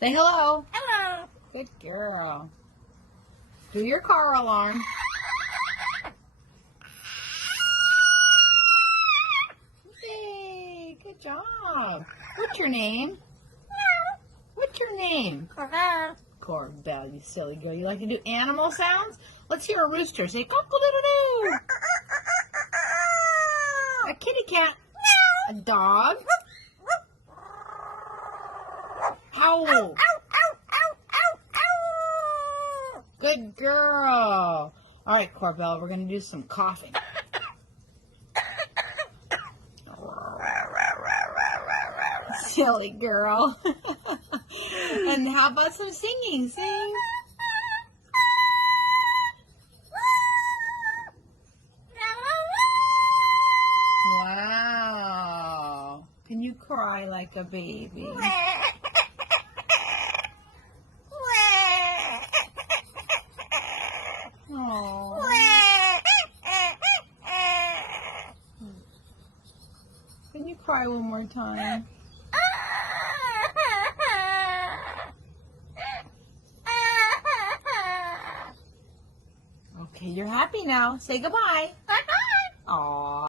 Say hello. Hello. Good girl. Do your car alarm. Yay, good job. What's your name? What's your name? Corbell, you silly girl. You like to do animal sounds? Let's hear a rooster. Say cock-a-doodle-doo. A kitty cat. A dog. Howl. Good girl. All right, Corbell, we're going to do some coughing. Silly girl. And how about some singing? Sing. Wow. Can you cry like a baby? Oh. Can you cry one more time? Okay, you're happy now. Say goodbye. Aww.